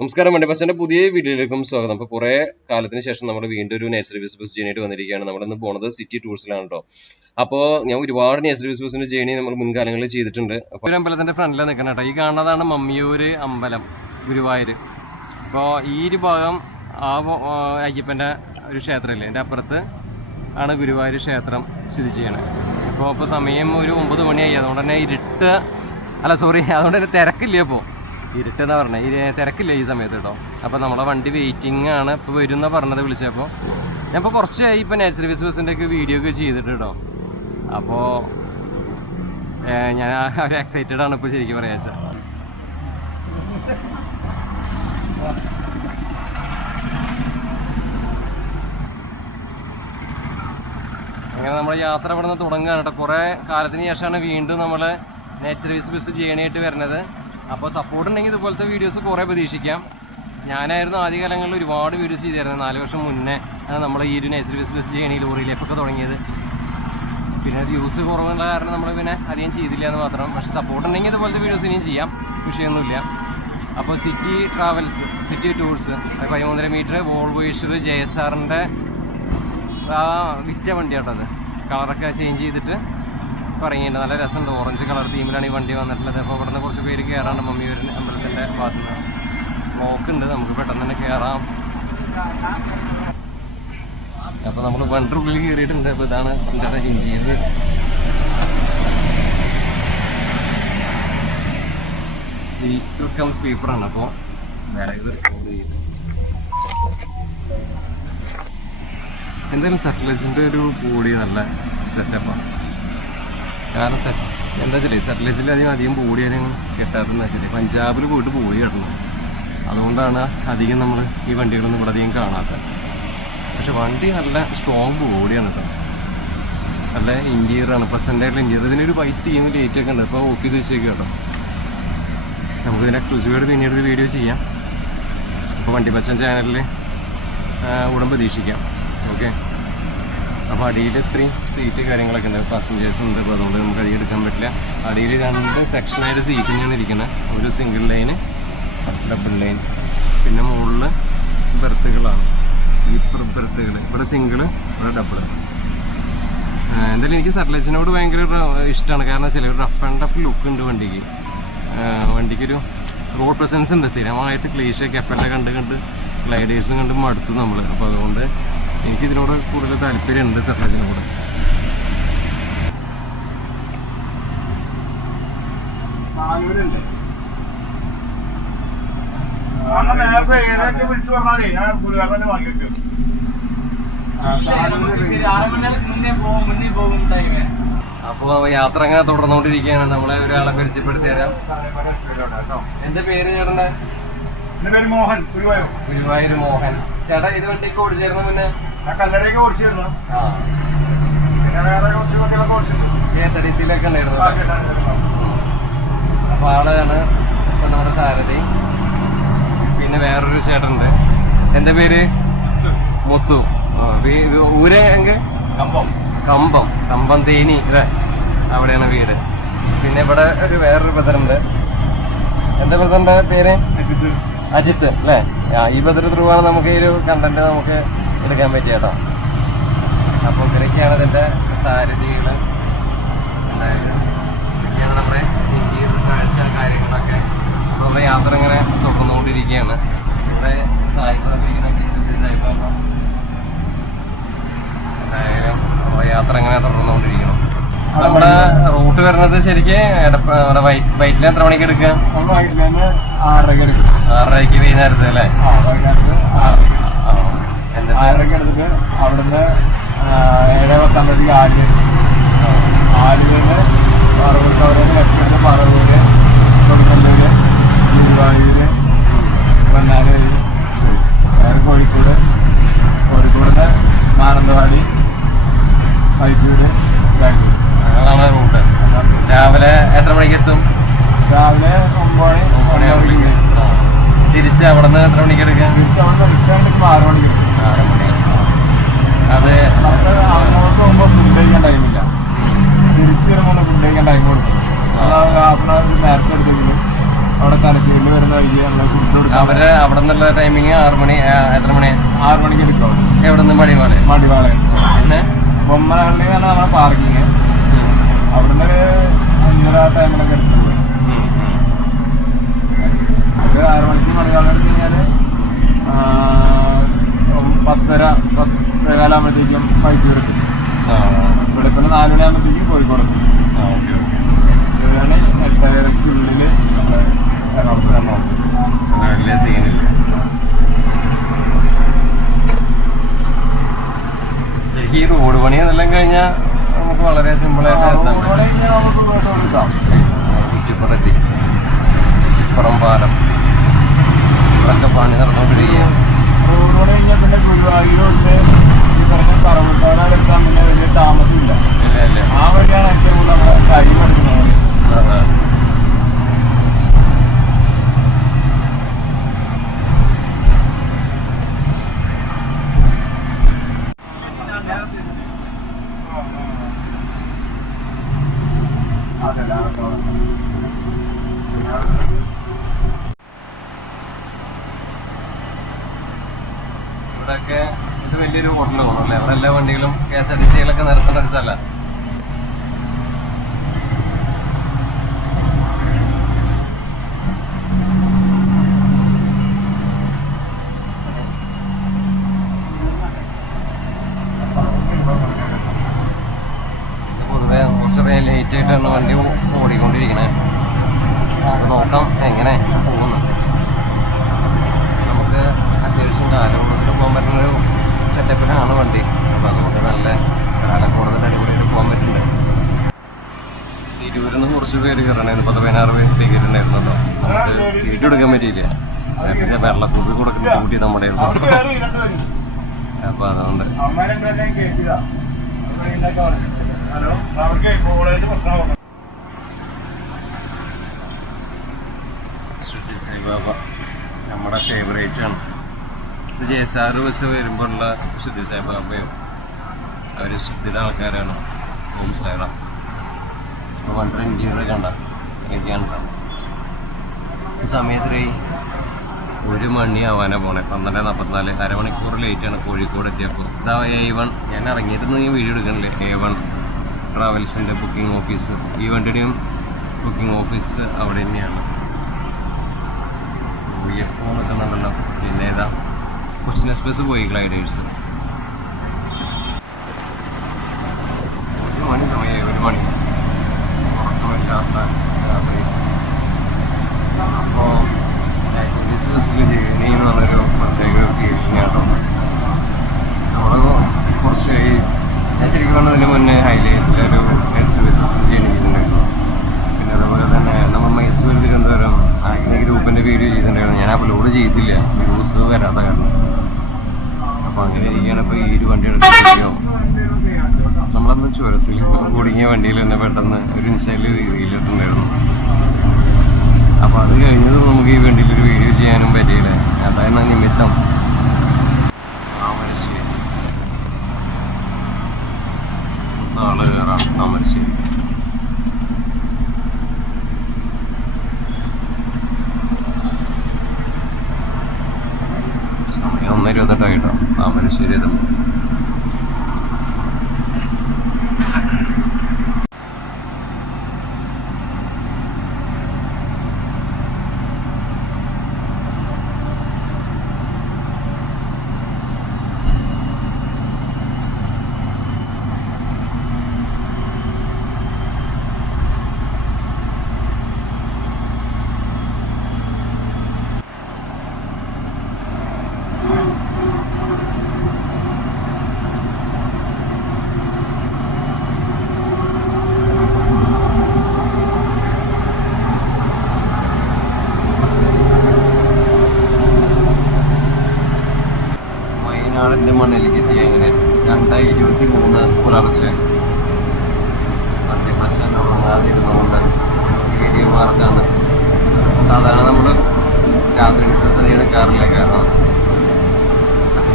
നമസ്കാരം, വണ്ടി ബസ്സിന്റെ പുതിയ വീഡിയോയിലേക്കും സ്വാഗതം. അപ്പോൾ കുറേ കാലത്തിന് ശേഷം നമ്മൾ വീണ്ടും ഒരു നേച്ചർ ബസ് ജേണിയായിട്ട് വന്നിരിക്കുകയാണ്. നമ്മളിന്ന് പോകുന്നത് സിറ്റി ടൂർസിലാണ് കേട്ടോ. അപ്പോൾ ഞാൻ ഒരുപാട് നേച്ചർ ബസ്സിന്റെ ജേണി നമ്മൾ മുൻകാലങ്ങളിൽ ചെയ്തിട്ടുണ്ട്. അപ്പോൾ ഒരു അമ്പലത്തിന്റെ ഫ്രണ്ടിലാണ് നിൽക്കണം കേട്ടോ. ഈ കാണുന്നതാണ് മമ്മിയൂര് അമ്പലം, ഗുരുവായൂർ. അപ്പോൾ ഈ ഒരു ഭാഗം അയ്യപ്പൻ്റെ ഒരു ക്ഷേത്രമില്ലേ, എൻ്റെ അപ്പുറത്ത് ആണ് ഗുരുവായൂർ ക്ഷേത്രം സ്ഥിതി ചെയ്യണത്. അപ്പോൾ സമയം ഒരു 9 മണിയായി. അതുകൊണ്ട് തന്നെ അതുകൊണ്ട് തന്നെ തിരക്കില്ല. ഇപ്പോൾ ഇരുട്ടെന്നാ പറഞ്ഞത്, തിരക്കില്ല ഈ സമയത്ത് കേട്ടോ. അപ്പോൾ നമ്മളെ വണ്ടി വെയിറ്റിംഗ് ആണ്. ഇപ്പോൾ വരുന്ന പറഞ്ഞത് വിളിച്ചപ്പോൾ ഞാൻ ഇപ്പോൾ കുറച്ചായി ഇപ്പോൾ നേച്ചർ ബസ്സിൻ്റെ ഒക്കെ വീഡിയോ ഒക്കെ ചെയ്തിട്ട് കേട്ടോ. അപ്പോൾ ഞാൻ ഒരു എക്സൈറ്റഡ് ആണ് ഇപ്പോൾ ശരിക്കും പറയാ വെച്ചാൽ. അങ്ങനെ നമ്മൾ യാത്ര ഇവിടെ നിന്ന് തുടങ്ങുകയാണ് കേട്ടോ. കുറേ കാലത്തിന് ശേഷമാണ് വീണ്ടും നമ്മൾ നേച്ചർ ബസ് ജേണിയായിട്ട് വരുന്നത്. അപ്പോൾ സപ്പോർട്ട് ഉണ്ടെങ്കിൽ ഇതുപോലത്തെ വീഡിയോസ് കുറേ പ്രതീക്ഷിക്കാം. ഞാനായിരുന്നു ആദ്യകാലങ്ങളിൽ ഒരുപാട് വീഡിയോസ് ചെയ്തിരുന്നത്. 4 വർഷം മുന്നേ ആണ് നമ്മൾ ഈ ഒരു നേച്ചർ ബസ് ജേണി ലോറി ലൈഫൊക്കെ തുടങ്ങിയത്. പിന്നെ വ്യൂസ് കുറവുള്ള കാരണം നമ്മൾ പിന്നെ അധികം ചെയ്തില്ല എന്ന് മാത്രം. പക്ഷേ സപ്പോർട്ട് ഉണ്ടെങ്കിൽ ഇതുപോലത്തെ വീഡിയോസ് ഇനിയും ചെയ്യാം, വിഷയമൊന്നുമില്ല. അപ്പോൾ city travels, city tours 13 metre Volvo Eicher JSRൻ്റെ വിറ്റ വണ്ടി കേട്ടോ. അത് കളറൊക്കെ ചേഞ്ച് ചെയ്തിട്ട് പറയുന്നുണ്ട്. നല്ല രസമുണ്ട്. ഓറഞ്ച് കളർ തീമിലാണ് ഈ വണ്ടി വന്നിട്ടുള്ളത്. അപ്പോൾ ഇവിടുന്ന് കുറച്ച് പേര് കയറാണ്ട് മമ്മിയൂർ അമ്പലത്തിൻ്റെ ഭാഗത്ത് നിന്ന് നോക്കുന്നുണ്ട്. നമുക്ക് പെട്ടെന്ന് തന്നെ കയറാം. അപ്പോൾ നമ്മൾ വണ്ടിയുടെ ഉള്ളിൽ കയറിയിട്ടുണ്ട്. അപ്പോൾ ഇതാണ് എൻ്റെ ഇന്ത്യയിൽ സീറ്റ് കം സ്ലീപ്പറാണ്. അപ്പോൾ ബാഗ് എന്തായാലും സറ്റ്ലജിൻ്റെ ഒരു ബോഡി നല്ല സെറ്റപ്പാണ്. കാരണം എന്താ വെച്ചാൽ സറ്റ്ലജിൽ അധികം ബോഡി ആരും കെട്ടാത്തെന്ന് വെച്ചാൽ പഞ്ചാബിൽ പോയിട്ട് ബോഡി കെട്ടണം. അതുകൊണ്ടാണ് അധികം നമ്മൾ ഈ വണ്ടികളൊന്നും ഇവിടെ അധികം കാണാത്തത്. പക്ഷെ വണ്ടി നല്ല സ്ട്രോങ് ബോഡിയാണ് കേട്ടോ. നല്ല ഇൻറ്റീരിയറാണ്, പ്രസൻ്റായിട്ടുള്ള ഇൻറ്റീരിയർ. ഇതിനൊരു വൈറ്റ് തീം ലൈറ്റൊക്കെ ഉണ്ട്. അപ്പോൾ ഓഫ് ചെയ്ത് വെച്ചേക്ക് കേട്ടോ. നമുക്കിതിന് എക്സ്ക്ലൂസീവായിട്ട് പിന്നീട് ഒരു വീഡിയോ ചെയ്യാം. അപ്പോൾ വണ്ടി പച്ചൻ ചാനലിൽ ഉടൻ പ്രതീക്ഷിക്കാം. ഓക്കെ. അപ്പോൾ അടിയിൽ ഇത്രയും സീറ്റ് കാര്യങ്ങളൊക്കെ ഉണ്ട്, പാസഞ്ചേഴ്സ് ഉണ്ട്. അപ്പോൾ അതുകൊണ്ട് നമുക്ക് അധികം എടുക്കാൻ പറ്റില്ല. അടിയിൽ 2 സെക്ഷനായിട്ട് സീറ്റ് തന്നെയാണ് ഇരിക്കുന്നത്. ഒരു സിംഗിൾ ലൈന്, ഡബിൾ ലൈൻ. പിന്നെ മുകളിൽ ബെർത്തുകളാണ്, സ്ലീപ്പർ ബെർത്തുകൾ. ഇവിടെ സിംഗിള്, ഇവിടെ ഡബിള്. എന്തായാലും എനിക്ക് സറ്റ്ലജിനോട് ഭയങ്കര ഇഷ്ടമാണ്. കാരണം ചില ഒരു റഫ് ആൻഡ് ടഫ് ലുക്ക് ഉണ്ട് വണ്ടിക്ക്. വണ്ടിക്കൊരു റോഡ് പ്രസൻസ് ഉണ്ട്. സ്ഥിരമായിട്ട് ക്ലീഷ കെപ്പലിനെ കണ്ട് ഗ്ലൈഡേഴ്സും കണ്ട് മടുത്തു നമ്മൾ. അപ്പോൾ അതുകൊണ്ട് എനിക്കിതിനോട് കൂടുതൽ താല്പര്യമുണ്ട് സറ്റ്ലജിനോട്. അപ്പോൾ യാത്ര അങ്ങനെ തുടർന്നുകൊണ്ടിരിക്കുകയാണ്. നമ്മളെ ഒരാളെ പരിചയപ്പെടുത്തി തരാം. എന്റെ പേര് ചേട്ടൻ്റെ? എന്റെ പേര് മോഹൻ, ഗുരുവായൂർ മോഹൻ. ചേട്ടാ ഇത് വണ്ടിക്ക് ഓടിച്ചായിരുന്നു മുന്നേ? കല്ലടയൊക്കെ ഓടിച്ചിരുന്നു. പിന്നെ വേറെ KSRTCയിലൊക്കെ ഉണ്ടായിരുന്നു. അപ്പോൾ ആളാണ് ഇപ്പം നമ്മുടെ സാരഥി. പിന്നെ വേറൊരു ചേട്ടനുണ്ട്. എൻ്റെ പേര് മുത്തു. ഊര് എങ്കിൽ കമ്പം തേനി അല്ലേ, അവിടെയാണ് വീട്. പിന്നെ ഇവിടെ വേറൊരു ബ്രദറുണ്ട്. എൻ്റെ ബ്രദറിൻ്റെ പേര് അജിത്ത് അല്ലേ. ഈ ബ്രദർ ത്രൂ ആണ് നമുക്ക് ഈ ഒരു കണ്ടന്റ് നമുക്ക് എടുക്കാൻ പറ്റിയ കേട്ടോ. അപ്പോൾ ഇങ്ങനെയൊക്കെയാണ് ഇതിൻ്റെ സാരഥികൾ. എന്തായാലും ഇതൊക്കെയാണ് നമ്മുടെ ഇന്ത്യയിൽ കാഴ്ച കാര്യങ്ങളൊക്കെ. അപ്പോൾ നമ്മുടെ യാത്ര ഇങ്ങനെ തുടർന്നുകൊണ്ടിരിക്കുകയാണ്. ഇവിടെ സായിബാബ. എന്തായാലും നമ്മുടെ യാത്ര ഇങ്ങനെ തുടർന്നുകൊണ്ടിരിക്കണം. നമ്മുടെ റൂട്ട് വരുന്നത് ശരിക്കും നമ്മുടെ വൈറ്റിൽ എത്ര മണിക്ക് എടുക്കുക? 6:30 വൈകുന്നേരത്ത് അല്ലേ? 6:30 എടുത്തിട്ട് അവിടുന്ന് 7:10 ആലുവന്ന് പറവൂര്, പറവൂര്, കൊടുങ്ങല്ലൂര്, ഗുരുവായൂര്, പൊന്നാനി, കോഴിക്കോട്, കോഴിക്കോട് മാനന്തവാടി, മൈസൂര്, ബാംഗ്ലൂർ. അതാണ് റൂട്ട്. രാവിലെ എത്ര മണിക്ക് എത്തും? രാവിലെ 9 മണിയാവുമ്പോൾ. തിരിച്ച് അവിടെ നിന്ന് എത്ര മണിക്ക് എടുക്കാം? തിരിച്ച് അവിടെ നിന്ന് എടുക്കുകയാണെങ്കിൽ 6 മണിക്ക്. 6 മണി. അത് നമുക്ക് അങ്ങോട്ട് പോകുമ്പോൾ ഫുഡ് കഴിക്കാൻ ടൈമില്ല. തിരിച്ച് വരുമ്പോൾ ഫുഡ് കഴിക്കാൻ ടൈം കൊടുക്കും. ഹാഫ് ആൻ അവർ നേരത്തെ എടുത്തെങ്കിലും അവിടെ തലശ്ശേരിയിൽ വരുന്ന വഴിക്ക് നമ്മളെ ഫുഡ് കൊടുക്കാം. അവര് അവിടെ നിന്നുള്ള ടൈമിങ് 6 മണി, എത്ര മണി? 6 മണിക്ക് എടുക്കും. എവിടെ നിന്ന്? മടിവാളെ. പിന്നെ ബൊമ്മനഹള്ളി എന്നാണ് നമ്മുടെ പാർക്കിങ്. അവിടുന്ന് ഒരു 5:30 ടൈമിലൊക്കെ എടുക്കുന്നത്. അത് 6 മണിക്ക് മടിവാള എടുത്തു കഴിഞ്ഞാൽ 10:30 ആകുമ്പോഴത്തേക്കും പഠിച്ചു കിടക്കും. ഇവിടെ പിന്നെ 4 മണിയാകുമ്പോഴത്തേക്കും കോഴിക്കോട് എത്തും. ഇവിടെയാണ് 8:30-ക്കുള്ളിൽ നമ്മൾ എറണാകുളത്ത്. വലിയ സീനില്ല. ശരിക്കും ഈ റോഡ് പണി എന്നെല്ലാം കഴിഞ്ഞാൽ നമുക്ക് വളരെ സിമ്പിളായിട്ട് എത്താം. കുറ്റിപ്പുറത്തി, കുറ്റിപ്പുറം പാലം ഇവിടെയൊക്കെ പണി നടന്നുകൊണ്ടിരിക്കുക. റോഡ് പണി കഴിഞ്ഞാൽ പിന്നെ ഗുരുവായൂരുണ്ട് ഈ പറഞ്ഞ പറവൂർക്കാരെടുക്കാൻ പിന്നെ വലിയ താമസമില്ല. ആ വഴിയാണ് ഏറ്റവും കൂടുതൽ നമ്മുടെ ടൈം എടുക്കുന്നത്. ഇവിടെയൊക്കെ ഇത് വലിയൊരു ഹോട്ടൽ തോന്നുന്നു അല്ലേ? അവിടെ എല്ലാ വണ്ടികളും KSRTC-കളൊക്കെ നിർത്തുന്ന ഒരു സ്ഥലമാണ്. പൊതുവെ കുറച്ചറിയ ലേറ്റ് ആയിട്ടാണ് വണ്ടി ഓടിക്കൊണ്ടിരിക്കണേ. നോക്കാം എങ്ങനെ പോകുന്നു. നമുക്ക് അത്യാവശ്യം കാലം കൂടുതൽ പോകാൻ പറ്റുന്നൊരു സെറ്റപ്പിലാണ് വണ്ടി. അപ്പോൾ നമുക്ക് നല്ല കാലം കൂടുതൽ അടിപൊളിയായിട്ട് പോകാൻ പറ്റുന്നുണ്ട്. തിരൂരിൽ നിന്ന് കുറച്ച് പേര് കയറണമായിരുന്നു. 16 പേര് ടിക്കറ്റ് ഉണ്ടായിരുന്നല്ലോ. നമുക്ക് വീഡിയോ എടുക്കാൻ പറ്റിയില്ല. പിന്നെ വെള്ളക്കൂപ്പി കൊടുക്കുന്ന കൂട്ടി നമ്മുടെ അപ്പോൾ അതുകൊണ്ട് ശ്രീ സായിബാബ നമ്മുടെ ഫേവറേറ്റ് ആണ്. JSR ബസ് വരുമ്പോഴുള്ള ശ്രീ സായിബാബയും അവർ ശ്രദ്ധിത ആൾക്കാരാണ്. ഹോം സ്റ്റൈലാണ്. അപ്പോൾ വണ്ടി ഇന്റീരിയർ കണ്ട എനിക്കാണ് ഈ സമയത്ത് 1 മണിയാവാനാണ് പോണേ. 12:44, അരമണിക്കൂർ ലേറ്റാണ് കോഴിക്കോട് എത്തിയപ്പോൾ. ഇതാ A1. ഞാൻ ഇറങ്ങിയിട്ടൊന്നും ഈ വീഡിയോ എടുക്കണില്ലേ. A1 ട്രാവൽസിൻ്റെ ബുക്കിംഗ് ഓഫീസ്. ഈ വണ്ടിയുടെയും ബുക്കിംഗ് ഓഫീസ് അവിടെ തന്നെയാണ്. OFO എന്നൊക്കെ ഉണ്ടല്ലോ. പിന്നെ ഏതാ കൊച്ചിൻ എക്സ്പ്രസ് പോയി ഗ്ലൈഡേഴ്സ്. 1 മണി സമയമായി. 1 മണി ഉറക്കമില്ലാത്ത രാത്രി. അപ്പോൾ ബസ്സിൽ ജേർണി എന്ന് പറഞ്ഞൊരു പ്രത്യേക ഫീലിംഗ് ആട്ടോ. അവിടെ കുറച്ച് ഞാൻ ശരിക്കും പറഞ്ഞതിന് മുന്നേ ഹൈലൈറ്റിലൊരു ബിസിനസ് ജേർണി ചെയ്തിട്ടുണ്ടായിരുന്നു. പിന്നെ അതുപോലെ തന്നെ നമ്മൾ മൈസൂർ തിരുവനന്തപുരം അങ്ങനെ ഗ്രൂപ്പിൻ്റെ വീഡിയോ ചെയ്തിട്ടുണ്ടായിരുന്നു. ഞാൻ അപ്ലോഡ് ചെയ്തില്ല, ന്യൂസ് വരാത്ത കാരണം. അപ്പോൾ അങ്ങനെ ഇരിക്കുകയാണ്. ഇപ്പോൾ ഈ ഒരു വണ്ടി എടുത്തിരിക്കുകയോ നമ്മളന്ന് ചുരത്തിൽ കുടുങ്ങിയ വണ്ടിയിൽ തന്നെ പെട്ടെന്ന് ഒരു ഇൻസ്റ്റയിൽ റീലിട്ടുണ്ടായിരുന്നു. അപ്പോൾ അത് കഴിഞ്ഞത് നമുക്ക് ഈ വണ്ടിയിലൊരു വീഡിയോ ചെയ്യാനും പറ്റിയില്ല. അതായിരുന്നു നിമിത്തം. താമരശ്ശേരി നാളെ കയറാം. താമരശ്ശേരി സമയം 1:28 താമരശ്ശേരി എത്തും. വയനാടിൻ്റെ മണ്ണിലേക്ക് എത്തി. അങ്ങനെ 2023 പുലർച്ചെ മദ്യപ്രശ്നം ഉറങ്ങാതിരുന്നുകൊണ്ട് വീഡിയോ മാർക്കാണ്. സാധാരണ നമ്മൾ രാത്രി വിശ്വസന എടുക്കാറില്ല. കാരണം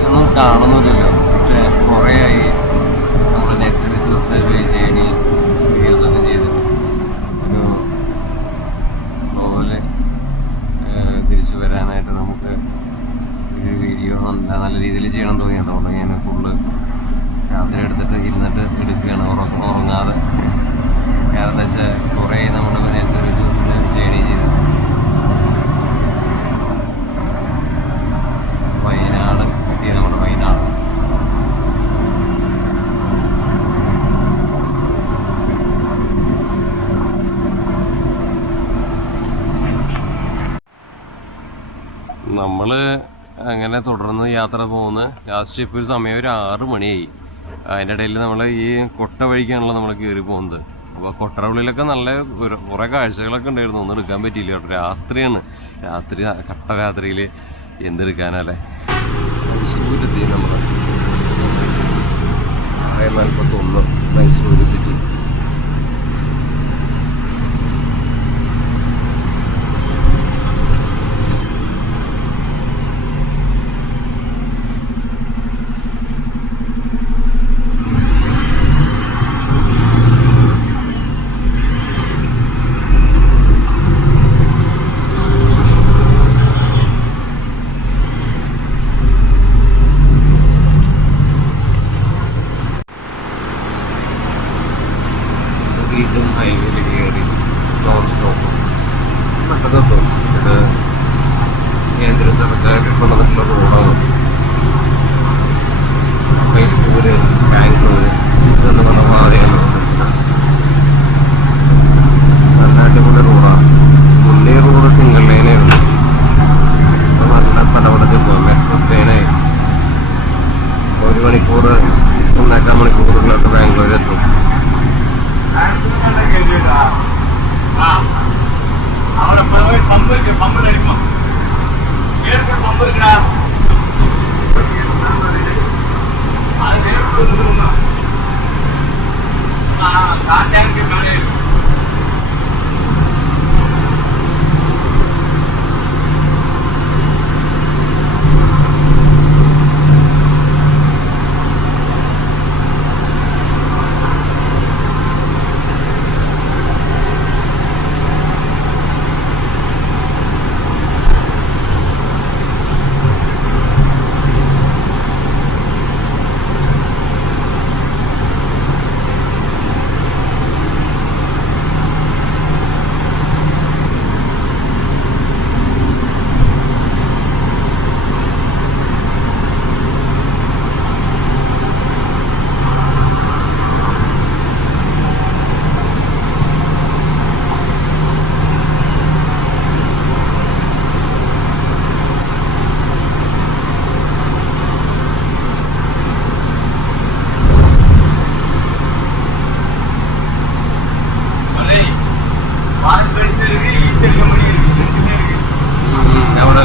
ഒന്നും കാണുന്നില്ലല്ലോ. പക്ഷേ കുറേ ആയി നമ്മൾ നെക്സ്റ്റ് ബിസിനസ് ജേണി വീഡിയോസൊക്കെ ചെയ്ത് ഒരു ഫ്ലോയിൽ എടുക്കാനായിട്ട് നമുക്ക് ഈ വീഡിയോ നല്ല രീതിയിൽ ചെയ്യണം തോന്നി. അതുകൊണ്ട് ഞാൻ ഫുള്ള് രാത്രി എടുത്തിട്ട് ഇരുന്നിട്ട് എടുക്കുകയാണ് ഉറങ്ങാതെ. കാരണം എന്താ വെച്ചാൽ കുറേ നമ്മുടെ സർവീസസിന് ജേണി ചെയ്ത് വയനാട് എത്തിയത്. നമ്മുടെ വയനാട് നമ്മൾ അങ്ങനെ തുടർന്ന് യാത്ര പോകുന്ന ലാസ്റ്റ് ഇപ്പോൾ ഒരു സമയം ഒരു 6 മണിയായി. അതിൻ്റെ ഇടയിൽ നമ്മൾ ഈ കൊട്ട വഴിക്കാണല്ലോ നമ്മൾ കയറി പോകുന്നത്. അപ്പോൾ കൊട്ടറവിളിലൊക്കെ നല്ല കുറേ കാഴ്ചകളൊക്കെ ഉണ്ടായിരുന്നു. ഒന്നും എടുക്കാൻ പറ്റിയില്ല കേട്ടോ. രാത്രിയാണ്. കട്ട രാത്രിയിൽ എന്തെടുക്കാനല്ലേ. മൈസൂരെത്തി നമ്മൾ 6:41 മൈസൂർ സിറ്റി. വീണ്ടും ഹൈവേയിൽ കയറി നോൺ സ്റ്റോപ്പ് പെട്ടെന്നെത്തും. ഇത് കേന്ദ്ര സർക്കാർ കൊണ്ടുവന്നിട്ടുള്ള റോഡാണ്. മൈസൂര്, ബാംഗ്ലൂർ എന്ന് പറഞ്ഞ പാതയാണ്. നല്ല അടിപൊളി റോഡാണ്. മുന്നേ റോഡ് സിംഗിൾ ലൈനായിരുന്നു. ഇപ്പം നല്ല പലവടത്തിൽ പോകും. എക്സ്പ്രസ് ലൈനായി 1 മണിക്കൂർ 1.5 മണിക്കൂറുകളൊക്കെ ബാംഗ്ലൂരെത്തും. அவனை பம்பு இருக்கு, பம்புல இருக்குமா ஏற்பட்டு பம்பு இருக்குடா. அது ஏற்பட்டு காட்டாங்க மேலே അവിടെ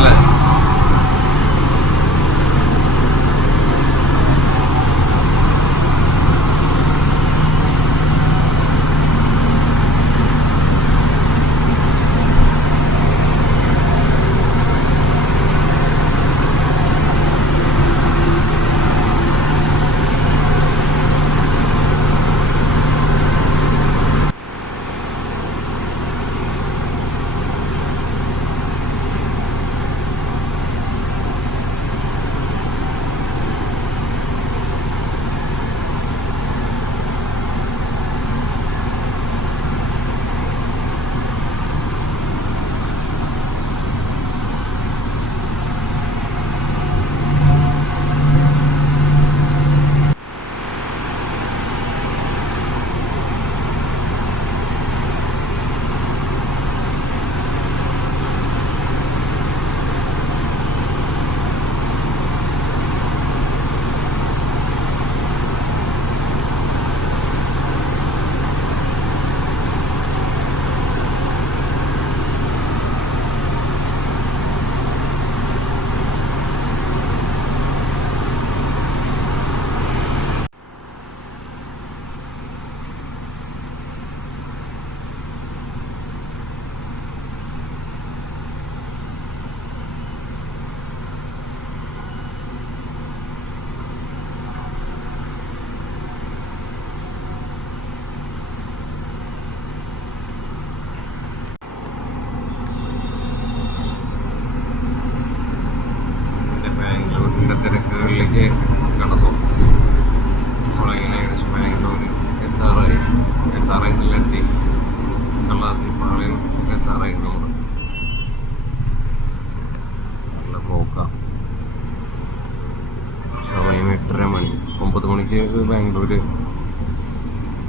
പഞ്ചാബില്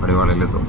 പരിപാടിയിലെത്തും.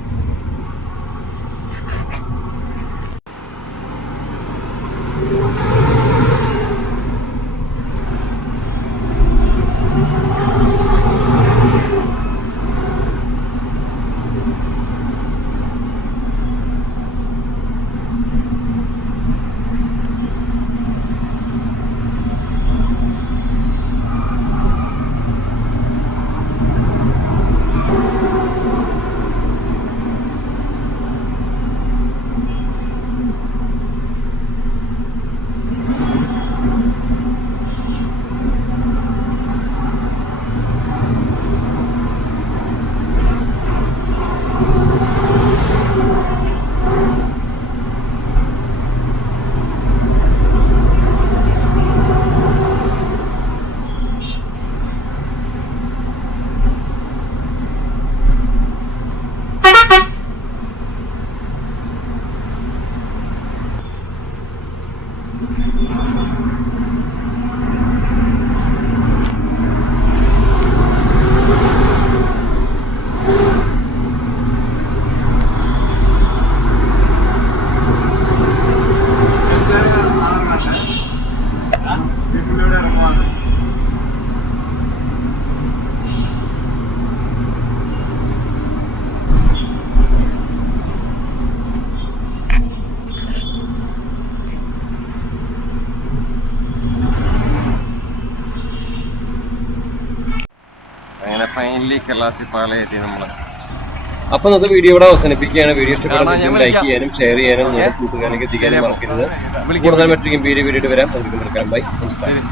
അങ്ങനെ ഫൈനലി കലാസിപ്പാളെ എത്തി നമ്മള്. അപ്പൊ ഇന്നത്തെ വീഡിയോ ഇവിടെ അവസാനിപ്പിക്കുകയാണ്. വീഡിയോ ഇഷ്ടപ്പെടുന്ന ലൈക്ക് ചെയ്യാനും ഷെയർ ചെയ്യാനും നിങ്ങളുടെ കൂട്ടുകാരിലേക്ക് എത്തിക്കാനും മറക്കരുത്. കൂടുതൽ മറ്റൊരു ഗംഭീര വീഡിയോ വരാം. ബൈ. നമസ്കാരം.